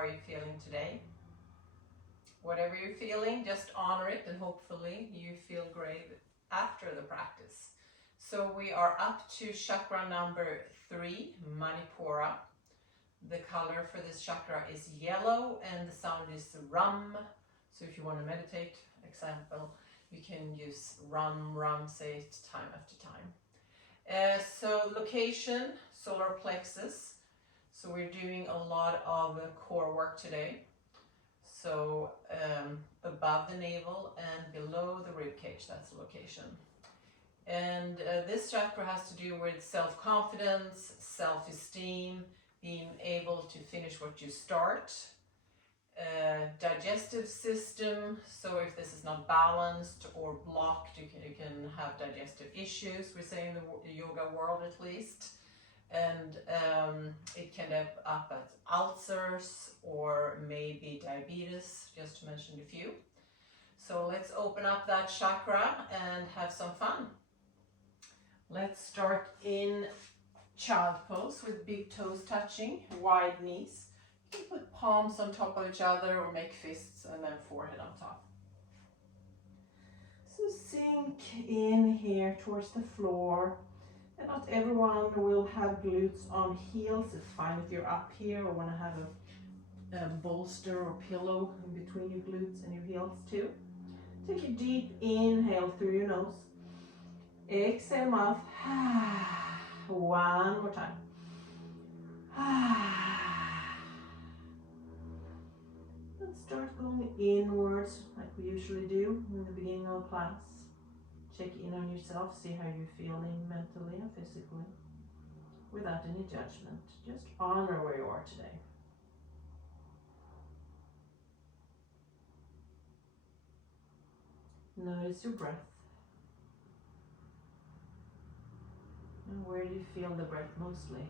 are you feeling today? Whatever you're feeling, just honor it, and hopefully you feel great after the practice. So we are up to chakra number 3, Manipura. The color for this chakra is yellow and the sound is rum. So if you want to meditate, example, you can use rum, say it time after time. So location, solar plexus. So we're doing a lot of core work today. So above the navel and below the ribcage, that's the location. And this chakra has to do with self-confidence, self-esteem, being able to finish what you start. Digestive system, so if this is not balanced or blocked, you can have digestive issues, we say in the yoga world at least. And it can end up as ulcers or maybe diabetes, just to mention a few. So let's open up that chakra and have some fun. Let's start in child pose with big toes touching, wide knees. You can put palms on top of each other or make fists and then forehead on top. So sink in here towards the floor. And not everyone will have glutes on heels. It's fine if you're up here or want to have a bolster or pillow in between your glutes and your heels too. Take a deep inhale through your nose. Exhale mouth. One more time. And start going inwards like we usually do in the beginning of a class. Check in on yourself, see how you're feeling mentally and physically, without any judgment. Just honor where you are today. Notice your breath. And where do you feel the breath mostly?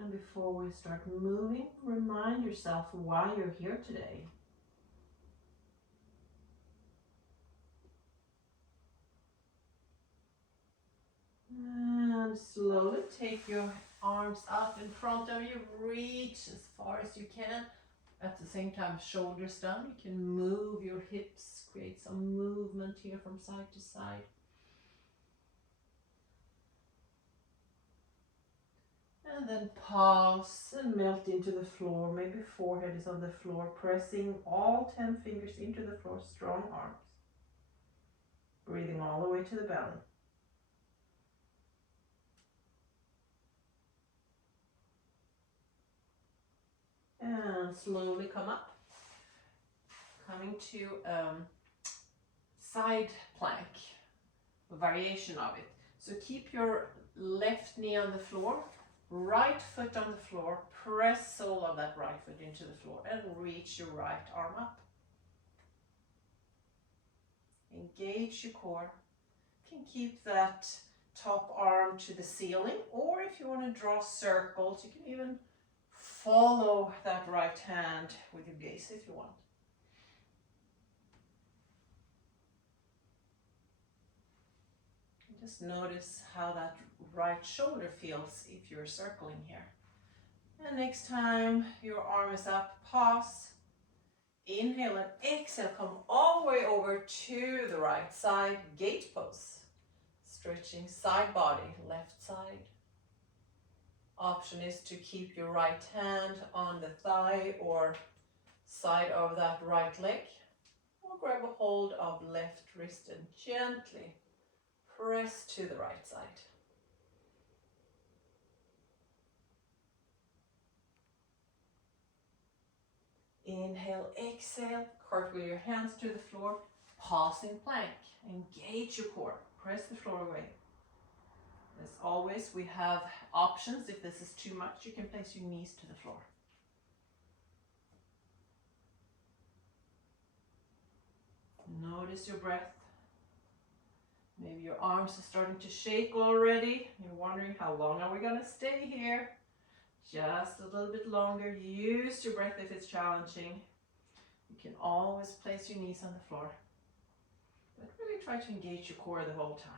And before we start moving, remind yourself why you're here today. And slowly take your arms up in front of you. Reach as far as you can. At the same time, shoulders down. You can move your hips, create some movement here from side to side. And then pause and melt into the floor. Maybe forehead is on the floor, pressing all 10 fingers into the floor, strong arms. Breathing all the way to the belly. And slowly come up. Coming to side plank, a variation of it. So keep your left knee on the floor. Right foot on the floor, press sole of that right foot into the floor and reach your right arm up. Engage your core. You can keep that top arm to the ceiling, or if you want to draw circles, you can even follow that right hand with your gaze if you want. Just notice how that right shoulder feels if you're circling here. And next time your arm is up, pause, inhale and exhale, come all the way over to the right side, gate pose. Stretching side body, left side. Option is to keep your right hand on the thigh or side of that right leg, or grab a hold of left wrist and gently press to the right side. Inhale, exhale, cartwheel your hands to the floor, pause in plank, engage your core, press the floor away. As always, we have options. If this is too much, you can place your knees to the floor. Notice your breath. Maybe your arms are starting to shake already. You're wondering, how long are we going to stay here? Just a little bit longer. Use your breath if it's challenging. You can always place your knees on the floor. But really try to engage your core the whole time.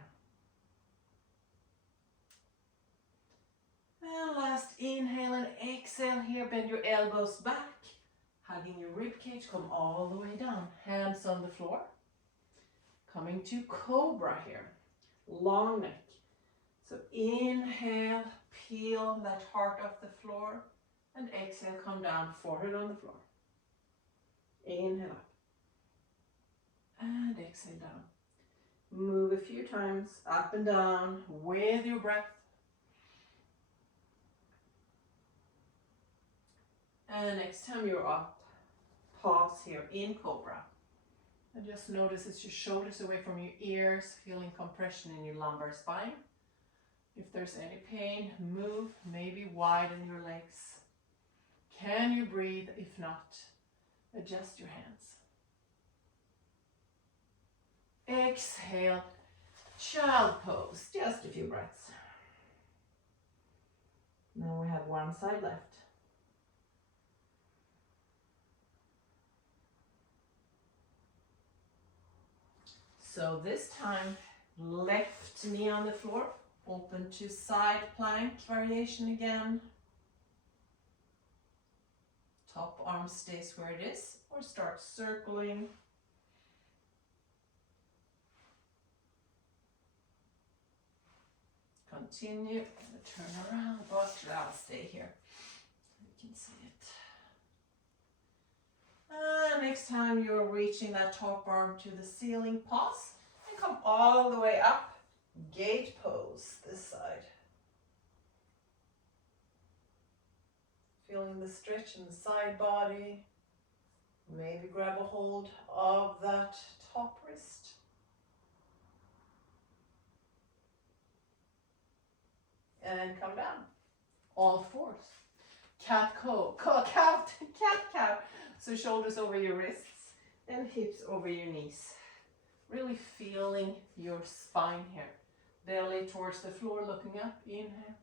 And last inhale and exhale here. Bend your elbows back. Hugging your ribcage. Come all the way down. Hands on the floor. Coming to cobra here. Long neck. So inhale, peel that heart off the floor. And exhale, come down, forehead on the floor. Inhale up. And exhale down. Move a few times up and down with your breath. And next time you're up, pause here in cobra. And just notice it's your shoulders away from your ears, feeling compression in your lumbar spine. If there's any pain, move, maybe widen your legs. Can you breathe? If not, adjust your hands. Exhale, child pose, just a few breaths. Now we have one side left. So this time, left knee on the floor, open to side plank variation again. Top arm stays where it is, or start circling. Continue, and turn around, but I'll stay here. You can see it. Next time you're reaching that top arm to the ceiling, pause and come all the way up. Gate pose this side. Feeling the stretch in the side body. Maybe grab a hold of that top wrist. And come down. All fours. Cat cow. Cat cow. So shoulders over your wrists and hips over your knees. Really feeling your spine here. Belly towards the floor, looking up. Inhale.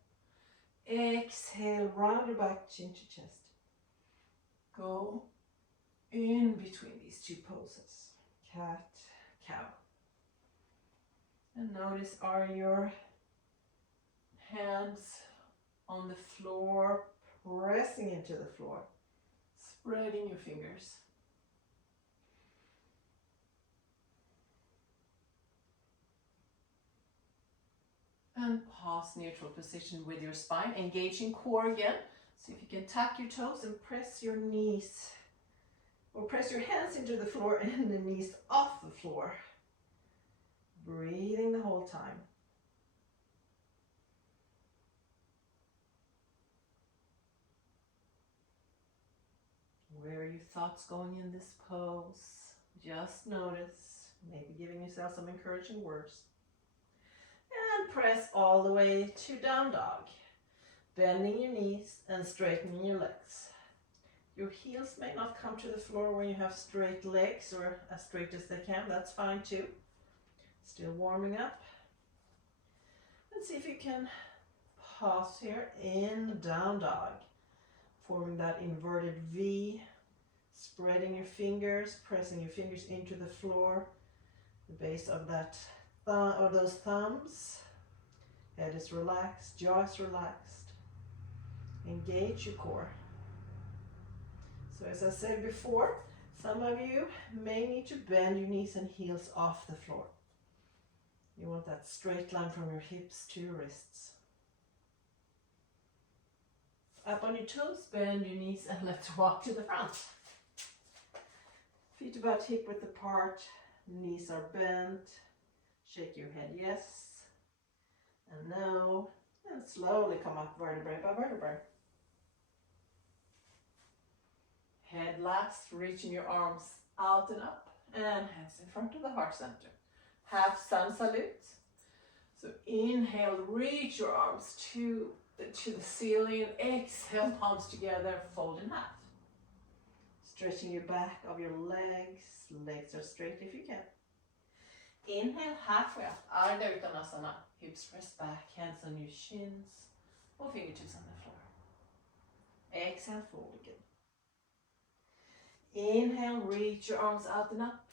Exhale, round your back, chin to chest. Go in between these two poses. Cat, cow. And notice, are your hands on the floor, pressing into the floor, spreading your fingers. And pause, neutral position with your spine, engaging core again. See if you can tuck your toes and press your knees, or press your hands into the floor and the knees off the floor. Breathing the whole time. Where are your thoughts going in this pose? Just notice, maybe giving yourself some encouraging words. And press all the way to down dog. Bending your knees and straightening your legs. Your heels may not come to the floor when you have straight legs, or as straight as they can, that's fine too. Still warming up. And see if you can pause here in down dog. Forming that inverted V. Spreading your fingers, pressing your fingers into the floor. The base of that or those thumbs. Head is relaxed, jaw is relaxed. Engage your core. So as I said before, some of you may need to bend your knees and heels off the floor. You want that straight line from your hips to your wrists. Up on your toes, bend your knees and let's walk to the front. Feet about hip width apart, knees are bent. Shake your head yes and no, and slowly come up vertebrae by vertebrae. Head last, reaching your arms out and up, and hands in front of the heart center. Half sun salute. So inhale, reach your arms to the ceiling. Exhale, palms together, fold in half. Stretching your back of your legs. Legs are straight if you can. Inhale, halfway up, Ardha Uttanasana. Hips press back, hands on your shins, or fingertips on the floor. Exhale, fold again. Inhale, reach your arms out and up.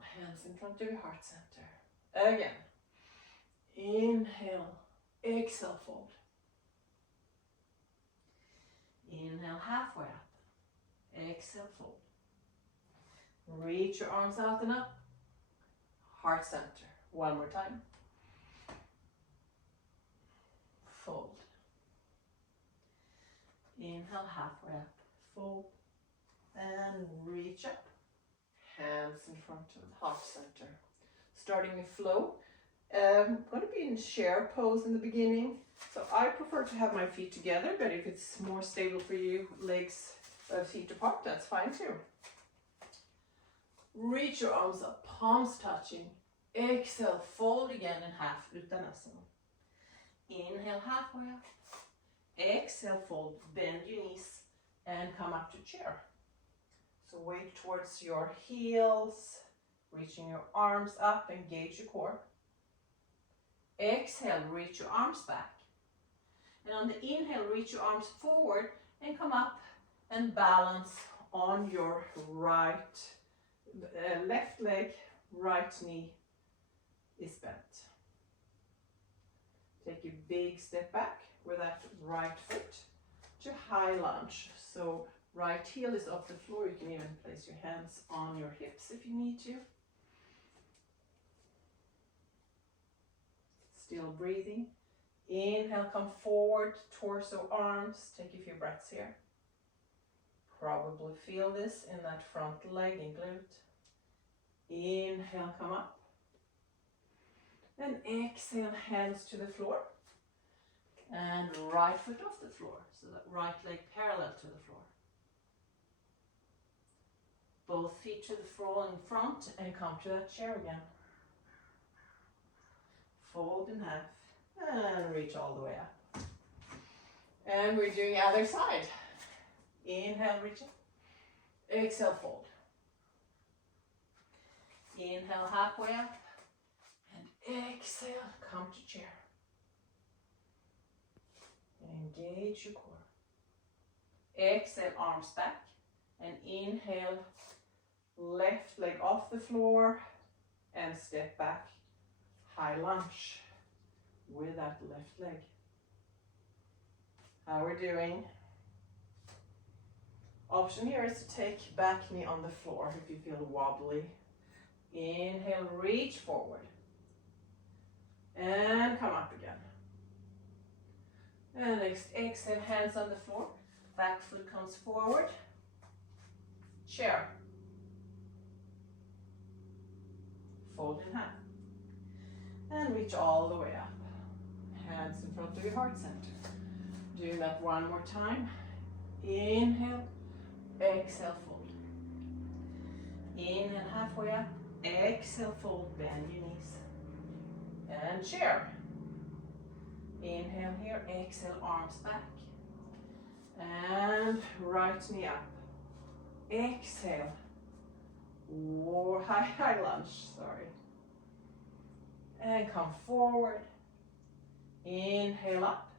Hands in front of your heart center. Again. Inhale, exhale, fold. Inhale, halfway up. Exhale, fold. Reach your arms out and up. Heart center. One more time. Fold. Inhale, halfway up. Fold. And reach up. Hands in front of the heart center. Starting with flow. I'm going to be in chair pose in the beginning. So I prefer to have my feet together, but if it's more stable for you, legs, feet apart, that's fine too. Reach your arms up, palms touching. Exhale, fold again in half, Uttanasana. Inhale, halfway up. Exhale, fold, bend your knees and come up to chair. So weight towards your heels, reaching your arms up, engage your core. Exhale, reach your arms back. And on the inhale, reach your arms forward and come up and balance on your right, left leg, right knee is bent. Take a big step back with that right foot to high lunge. So right heel is off the floor. You can even place your hands on your hips if you need to. Still breathing. Inhale, come forward, torso, arms. Take a few breaths here. Probably feel this in that front leg and glute. Inhale, come up. And exhale, hands to the floor. And right foot off the floor. So that right leg parallel to the floor. Both feet to the floor in front and come to that chair again. Fold in half. And reach all the way up. And we're doing other side. Inhale, reach up. Exhale, fold. Inhale, halfway up. And exhale, come to chair. Engage your core. Exhale, arms back. And inhale, left leg off the floor. And step back. High lunge with that left leg. How we're doing. Option here is to take back knee on the floor if you feel wobbly. Inhale, reach forward. And come up again. And next, exhale, hands on the floor. Back foot comes forward. Chair. Fold in half. And reach all the way up. Hands in front of your heart center. Do that one more time. Inhale, exhale, fold. Inhale, halfway up. Exhale, fold, bend your knees. And chair. Inhale here, exhale, arms back. And right knee up. Exhale. Or high lunge, sorry. And come forward. Inhale up.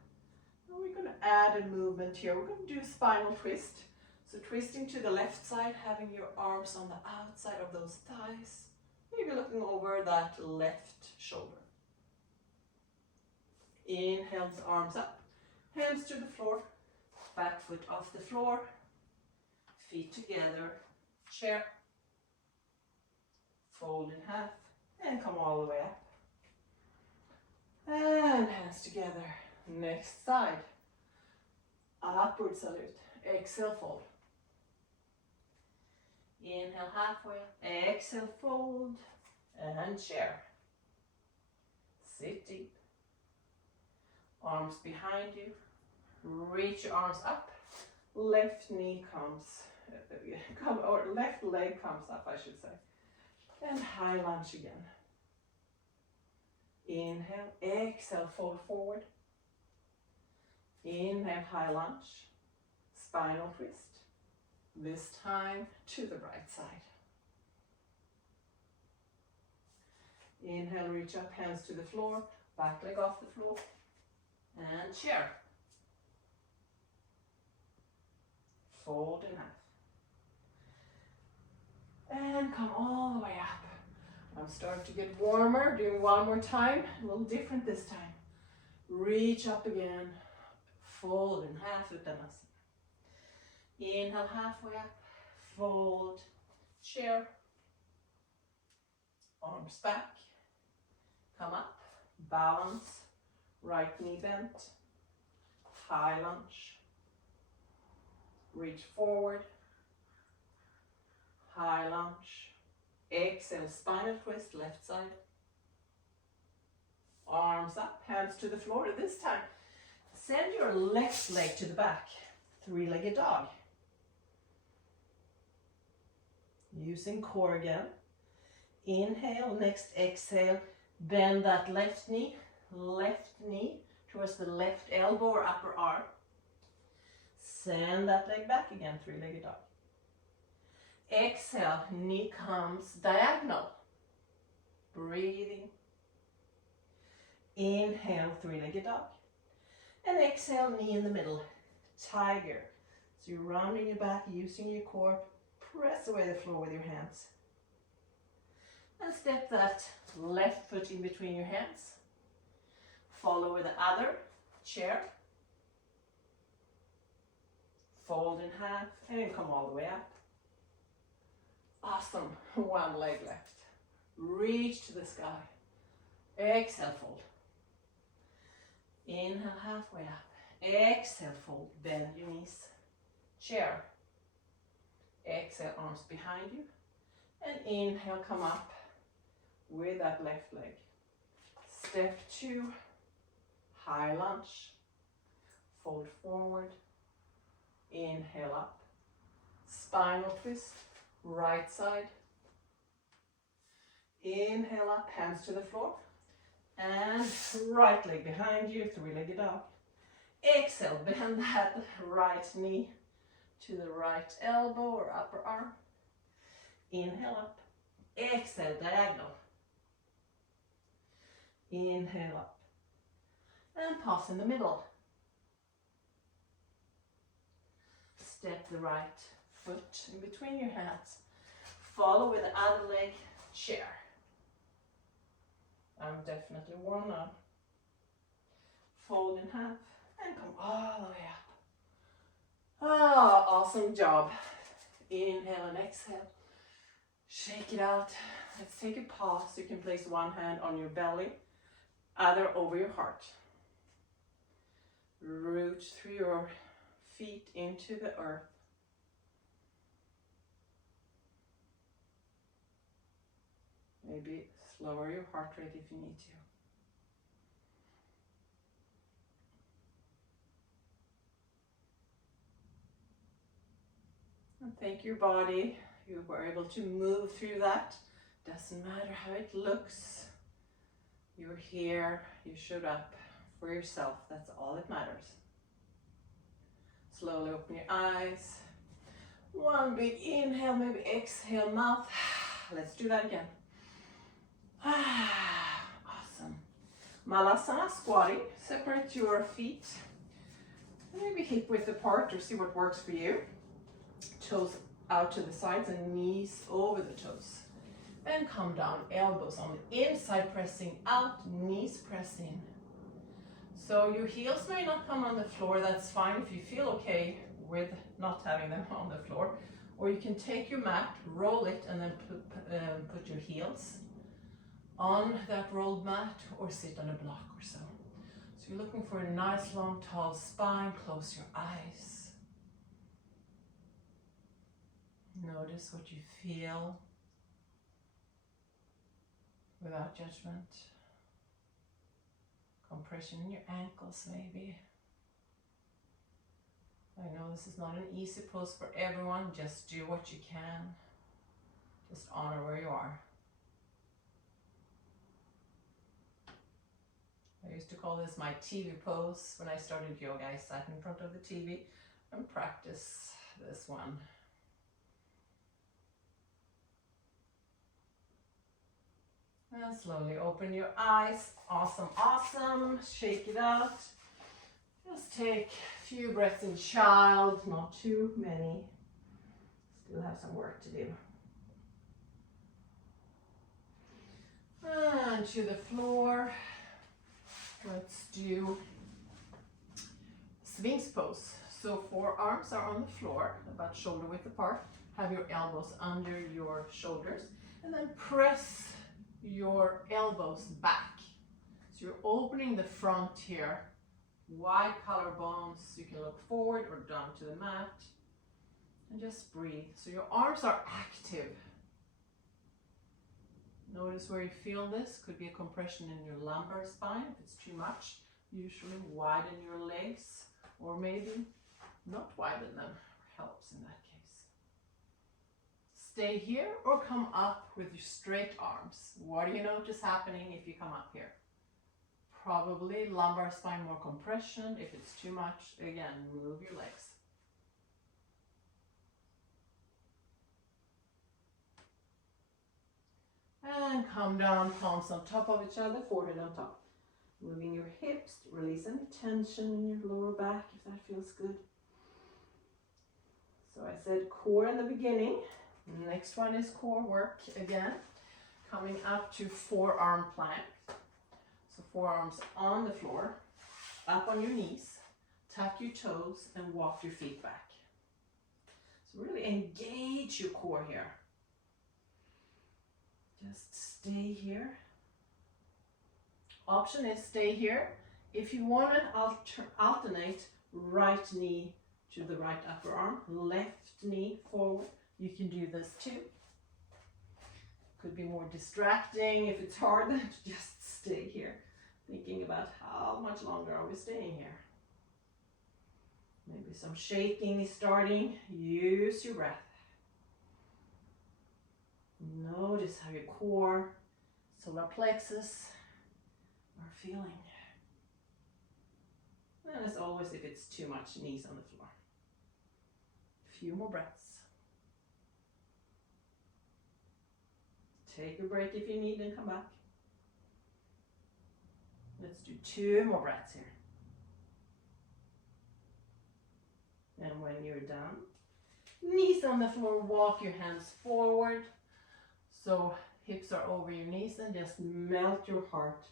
And we're going to add a movement here. We're going to do a spinal twist. So twisting to the left side, having your arms on the outside of those thighs. Maybe looking over that left shoulder. Inhale, arms up. Hands to the floor. Back foot off the floor. Feet together. Chair. Fold in half. And come all the way up. And hands together. Next side. Upward salute. Exhale, fold. Inhale, halfway. Exhale, fold. And chair. Sit deep. Arms behind you. Reach your arms up. Left knee comes, or left leg comes up, I should say. And high lunge again. Inhale, exhale, fold forward. Inhale, high lunge. Spinal twist. This time to the right side. Inhale, reach up, hands to the floor. Back leg off the floor. And chair. Fold in half. And come all the way up. I'm starting to get warmer. Doing one more time. A little different this time. Reach up again. Fold in half, Uttanasana. Inhale, halfway up, fold, chair, arms back, come up, balance, right knee bent, high lunge, reach forward, high lunge, exhale, spinal twist, left side, arms up, hands to the floor. This time, send your left leg to the back, three-legged dog. Using core again. Inhale, next exhale, bend that left knee towards the left elbow or upper arm. Send that leg back again, three-legged dog. Exhale, knee comes diagonal. Breathing. Inhale, three-legged dog. And exhale, knee in the middle, tiger. So you're rounding your back, using your core. Press away the floor with your hands. And step that left foot in between your hands. Follow with the other, chair. Fold in half and come all the way up. Awesome, one leg left. Reach to the sky. Exhale, fold. Inhale, halfway up. Exhale, fold, bend your knees. Chair. Exhale, arms behind you. And inhale, come up with that left leg. Step 2, high lunge. Fold forward. Inhale up. Spinal twist, right side. Inhale up, hands to the floor. And right leg behind you, three-legged dog. Exhale, bend that right knee to the right elbow or upper arm. Inhale up. Exhale, diagonal. Inhale up. And pause in the middle. Step the right foot in between your hands. Follow with the other leg, chair. I'm definitely warm now. Fold in half and come all the way up. Oh, awesome job. Inhale and exhale. Shake it out. Let's take a pause. You can place one hand on your belly, other over your heart. Root through your feet into the earth. Maybe lower your heart rate if you need to. And thank your body. You were able to move through that. Doesn't matter how it looks. You're here. You showed up for yourself. That's all that matters. Slowly open your eyes. One big inhale, maybe exhale, mouth. Let's do that again. Awesome. Malasana, squatting. Separate your feet. Maybe hip width apart or see what works for you. Toes out to the sides and knees over the toes. Then come down, elbows on the inside, pressing out, knees press in. So your heels may not come on the floor, that's fine if you feel okay with not having them on the floor. Or you can take your mat, roll it, and then put your heels on that rolled mat or sit on a block or so. So you're looking for a nice long tall spine, close your eyes. Notice what you feel without judgment. Compression in your ankles maybe. I know this is not an easy pose for everyone, just do what you can. Just honor where you are. I used to call this my TV pose when I started yoga. I sat in front of the TV and practiced this one. And slowly open your eyes. Awesome, awesome. Shake it out. Just take a few breaths in child, not too many. Still have some work to do. And to the floor. Let's do Sphinx pose. So forearms are on the floor, about shoulder width apart. Have your elbows under your shoulders, and then press your elbows back. So you're opening the front here, wide collarbones. You can look forward or down to the mat, and just breathe. So your arms are active. Notice where you feel this. Could be a compression in your lumbar spine if it's too much. Usually widen your legs, or maybe not widen them. Helps in that case. Stay here or come up with your straight arms. What do you notice happening if you come up here? Probably lumbar spine more compression. If it's too much, again, move your legs. And come down, palms on top of each other, forehead on top. Moving your hips, release any tension in your lower back if that feels good. So I said core in the beginning. Next one is core work again. Coming up to forearm plank. So forearms on the floor, up on your knees, tuck your toes and walk your feet back. So really engage your core here. Just stay here. Option is stay here. If you want to alternate right knee to the right upper arm, left knee forward, you can do this too. Could be more distracting if it's hard than to just stay here, thinking about how much longer are we staying here. Maybe some shaking is starting. Use your breath. Notice how your core, solar plexus are feeling. And as always, if it's too much, knees on the floor. A few more breaths. Take a break if you need and come back. Let's do 2 more breaths here. And when you're done, knees on the floor, walk your hands forward. So hips are over your knees, and just melt your heart,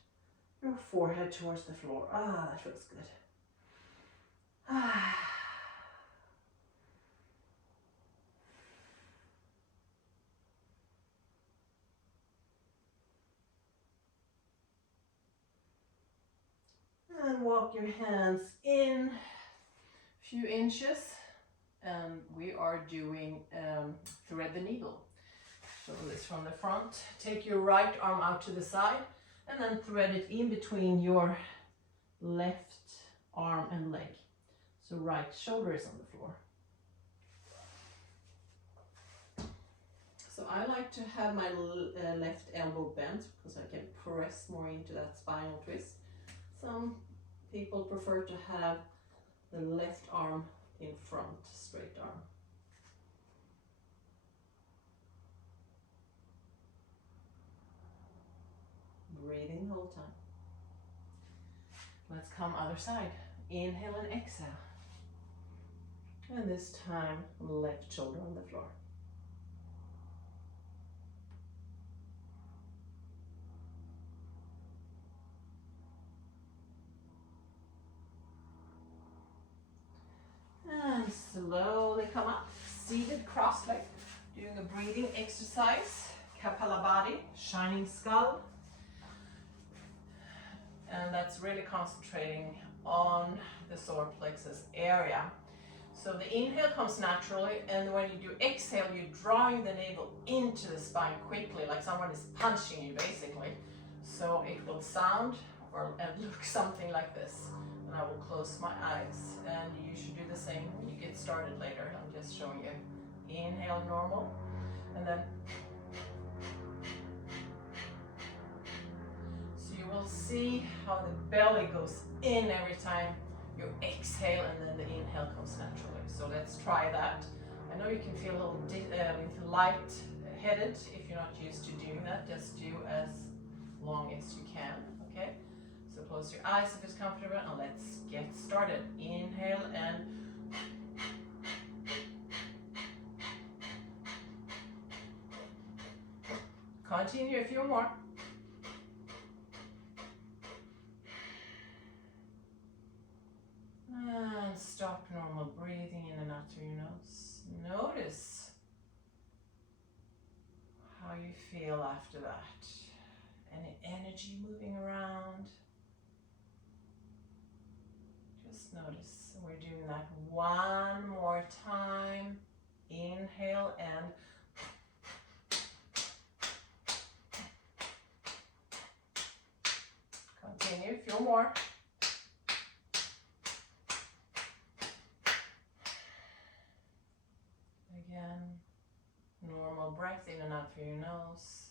your forehead towards the floor. Ah, that feels good. Ah. And walk your hands in a few inches, and we are doing thread the needle. Show this from the front. Take your right arm out to the side and then thread it in between your left arm and leg. So right shoulder is on the floor. So I like to have my left elbow bent because I can press more into that spinal twist. Some people prefer to have the left arm in front, straight arm. Breathing the whole time. Let's come other side. Inhale and exhale. And this time, left shoulder on the floor. And slowly come up, seated cross-legged, doing a breathing exercise. Kapalabhati, shining skull. And that's really concentrating on the solar plexus area. So the inhale comes naturally, and when you do exhale, you're drawing the navel into the spine quickly, like someone is punching you basically. So it will sound and look something like this. And I will close my eyes, and you should do the same when you get started later. I'm just showing you. Inhale normal, and then so you will see how the belly goes in every time you exhale, and then the inhale comes naturally. So let's try that. I know you can feel a little light-headed if you're not used to doing that. Just do as long as you can, okay? So close your eyes if it's comfortable, and let's get started. Inhale and continue a few more. And stop normal breathing. through your nose. Notice how you feel after that. Any energy moving around. Just notice. We're doing that one more time. Inhale and continue. A few more. Again, normal breath in and out through your nose.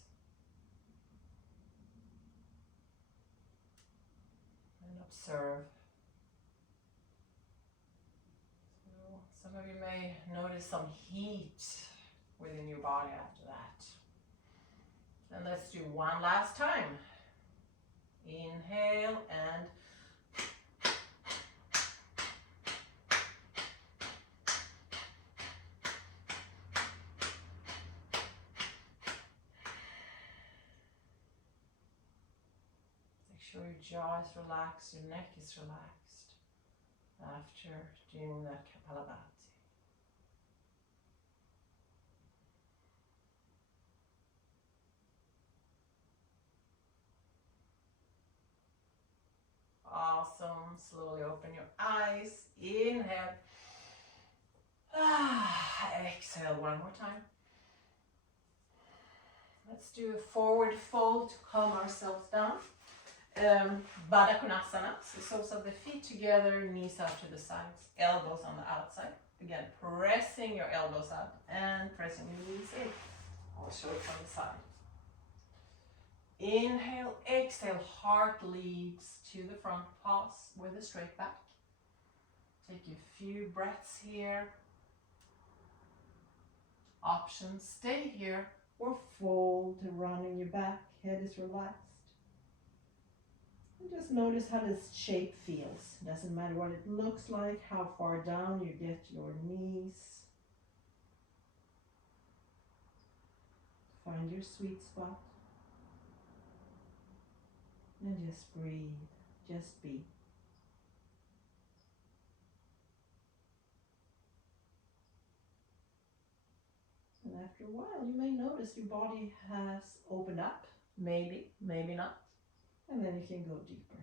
And observe. So some of you may notice some heat within your body after that. And let's do one last time. Inhale and make sure your jaw is relaxed, your neck is relaxed after doing that Kapalabhati. Awesome. Slowly open your eyes. Inhale. Exhale one more time. Let's do a forward fold to calm ourselves down. Baddha Konasana. So soles of the feet together, knees out to the sides, elbows on the outside. Again, pressing your elbows out and pressing your knees in. I'll show it from the side. Inhale, exhale, heart leads to the front, pause with a straight back. Take a few breaths here. Options, stay here or fold to rounding your back, head is relaxed. And just notice how this shape feels. Doesn't matter what it looks like, how far down you get your knees. Find your sweet spot. And just breathe, just be. And after a while, you may notice your body has opened up. Maybe, maybe not. And then you can go deeper.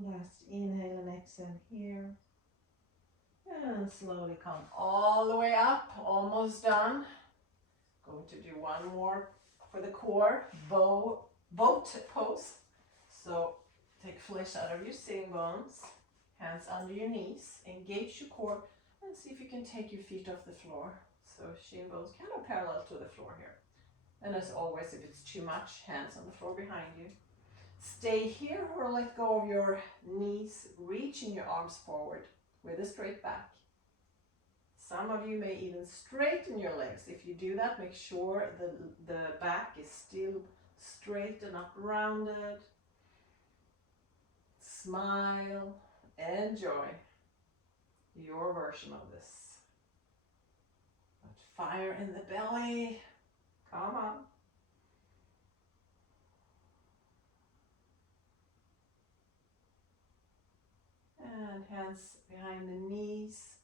Last inhale and exhale here. And slowly come all the way up, almost done. Going to do one more for the core, boat pose. So take flesh out of your sitting bones, hands under your knees, engage your core, and see if you can take your feet off the floor. So shin bones kind of parallel to the floor here. And as always, if it's too much, hands on the floor behind you. Stay here or let go of your knees, reaching your arms forward with a straight back. Some of you may even straighten your legs. If you do that, make sure the back is still straight and not rounded. Smile, enjoy your version of this. But fire in the belly, come on. And hands behind the knees,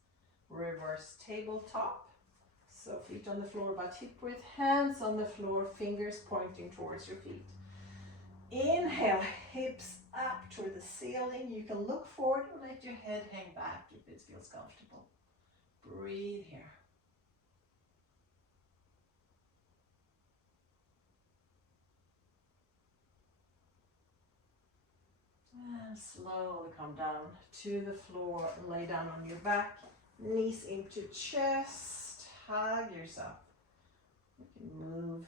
reverse tabletop. So feet on the floor about hip width, hands on the floor, fingers pointing towards your feet. Inhale, hips up toward the ceiling. You can look forward or let your head hang back if it feels comfortable. Breathe here. And slowly come down to the floor, lay down on your back, knees into chest, hug yourself. You can move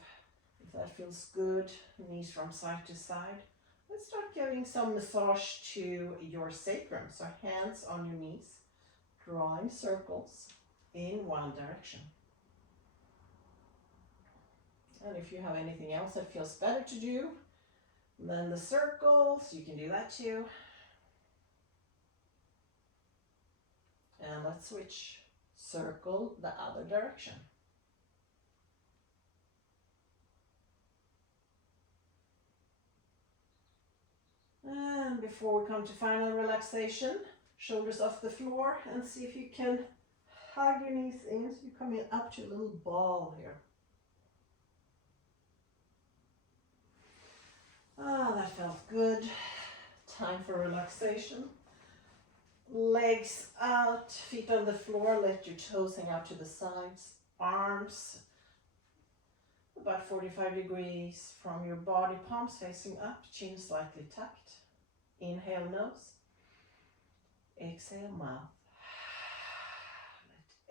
if that feels good, knees from side to side. Let's start giving some massage to your sacrum. So hands on your knees, drawing circles in one direction. And if you have anything else that feels better to do than the circles, you can do that too. And let's switch. Circle the other direction. before we come to final relaxation, shoulders off the floor, and see if you can hug your knees in so you come in up to a little ball here. Ah, that felt good. Time for relaxation. Legs out, feet on the floor, let your toes hang out to the sides. Arms about 45 degrees from your body, palms facing up, chin slightly tucked. Inhale, nose. Exhale, mouth.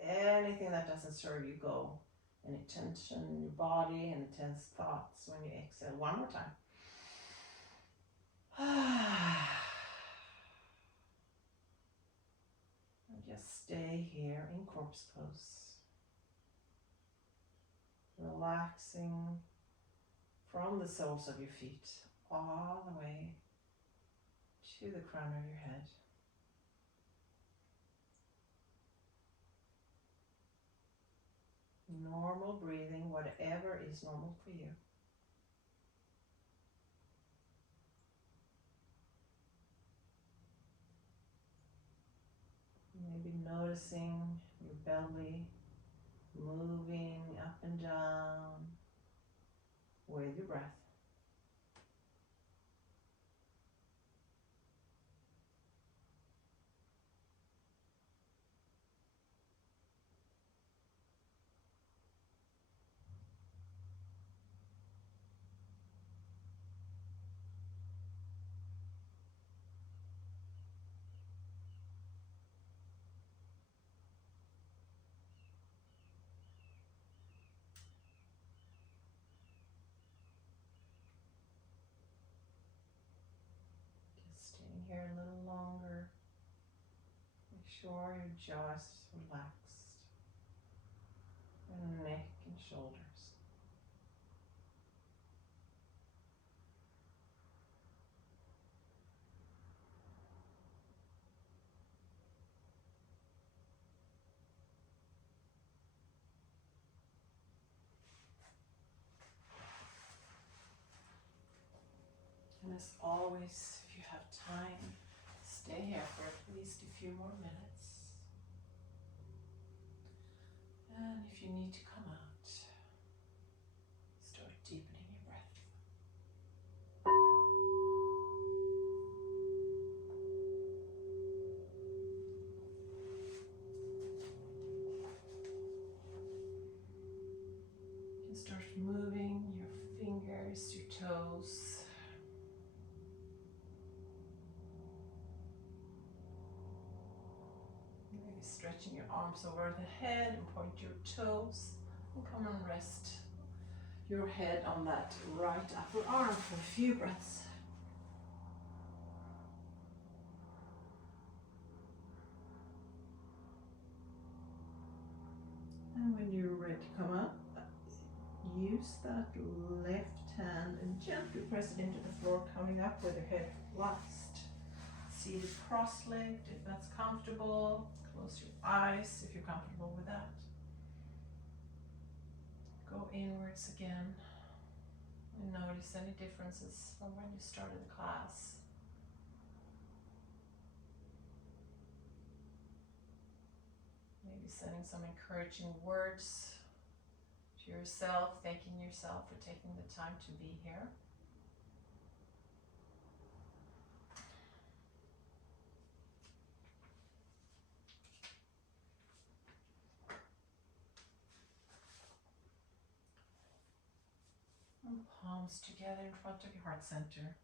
Let anything that doesn't serve you go. Any tension in your body, any tense thoughts when you exhale. One more time. And just stay here in corpse pose. Relaxing from the soles of your feet all the way to the crown of your head. Normal breathing, whatever is normal for you. Maybe noticing your belly moving up and down with your breath. Staying here a little longer. Make sure your jaw is relaxed. And neck and shoulders. And as always, if you have time, stay here for at least a few more minutes. And if you need to come out, start deepening your breath. You can start moving your fingers, your toes. Maybe stretching your arms over the head and point your toes. And come and rest your head on that right upper arm for a few breaths. And when you're ready to come up, use that left hand and gently press it into the floor, coming up with your head last. Seated cross-legged if that's comfortable. Close your eyes if you're comfortable with that. Go inwards again. And notice any differences from when you started the class. Maybe sending some encouraging words to yourself, thanking yourself for taking the time to be here. And palms together in front of your heart center.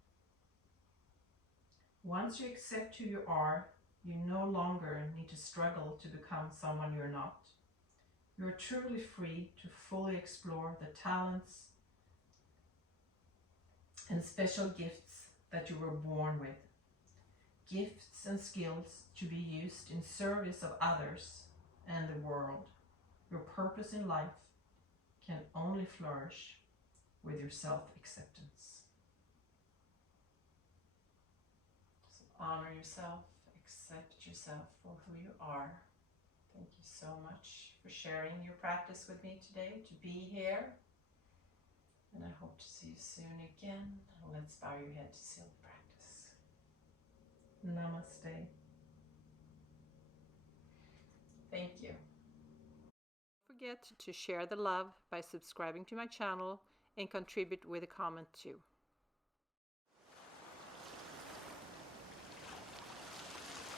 Once you accept who you are, you no longer need to struggle to become someone you're not. You're truly free to fully explore the talents and special gifts that you were born with. Gifts and skills to be used in service of others and the world. Your purpose in life can only flourish with your self-acceptance. So honor yourself, accept yourself for who you are. Thank you so much for sharing your practice with me today, to be here. And I hope to see you soon again. Let's bow your head to seal the practice. Namaste. Thank you. Don't forget to share the love by subscribing to my channel and contribute with a comment too.